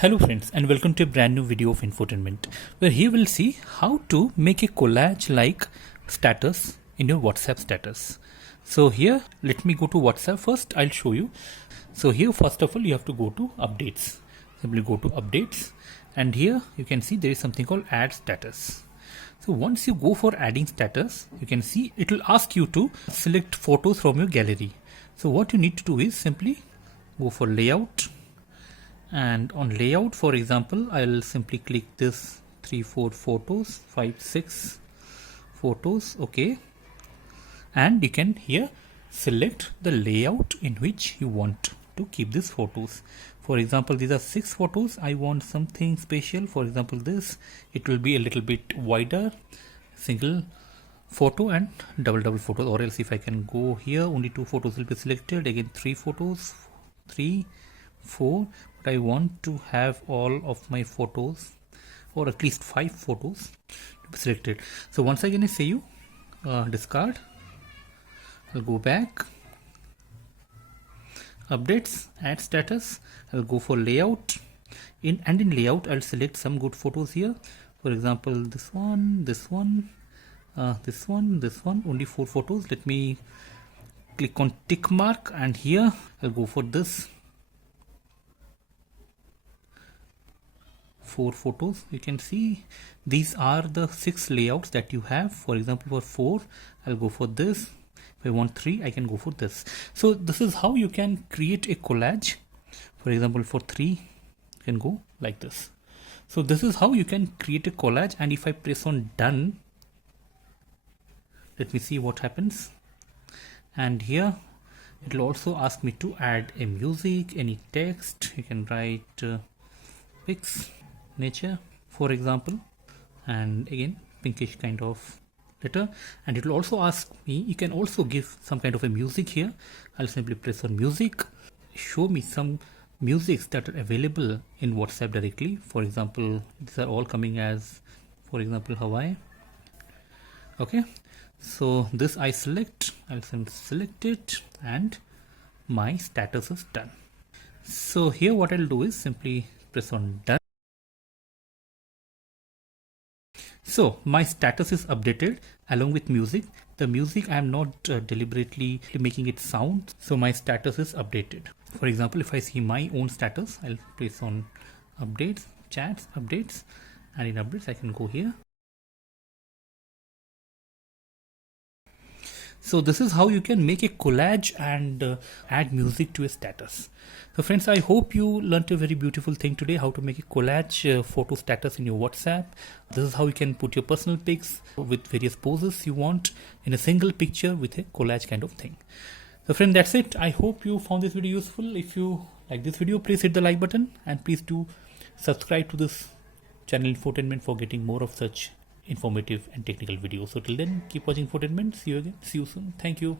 Hello friends, and welcome to a brand new video of infotainment, where here we'll see how to make a collage like status in your WhatsApp status. So here let me go to WhatsApp first. I'll show you. So here first of all you have to go to updates. Simply go to updates, and here you can see there is something called add status. So once you go for adding status, you can see it will ask you to select photos from your gallery. So what you need to do is simply go for layout, and on layout, for example, I'll simply click this 3-4 photos, 5-6 photos. Okay, and you can here select the layout in which you want to keep these photos. For example, these are 6 photos. I want something special. For example, this, it will be a little bit wider, single photo and double photos, or else if I can go here, only 2 photos will be selected. Again 3 photos, 3, 4, but I want to have all of my photos, or at least 5 photos to be selected. So once again I say you discard. I'll go back, updates, add status. I'll go for layout. In layout I'll select some good photos here. For example, this one, this one, this one, this one. Only 4 photos. Let me click on tick mark, and here I'll go for this 4 photos. You can see these are the 6 layouts that you have. For example, for 4 I'll go for this. If I want 3, I can go for this. So this is how you can create a collage. For example, for 3 you can go like this. So this is how you can create a collage, and if I press on done, let me see what happens. And here it will also ask me to add a music, any text. You can write pics, nature, for example, and again pinkish kind of letter. And it will also ask me, you can also give some kind of a music here. I'll simply press on music. Show me some musics that are available in WhatsApp directly. For example, these are all coming as, for example, Hawaii. Okay, so this I select. I'll select it, and my status is done. So here what I'll do is simply press on done. So my status is updated along with music. The music I am not deliberately making it sound, so my status is updated. For example, if I see my own status, I'll press on updates, chats, updates, and in updates I can go here. So this is how you can make a collage and add music to a status. So friends, I hope you learned a very beautiful thing today, how to make a collage photo status in your WhatsApp. This is how you can put your personal pics with various poses you want in a single picture with a collage kind of thing. So friend, that's it. I hope you found this video useful. If you like this video, please hit the like button, and please do subscribe to this channel Infotainment for getting more of such informative and technical videos. So till then, keep watching Infotainment. See you again. See you soon. Thank you.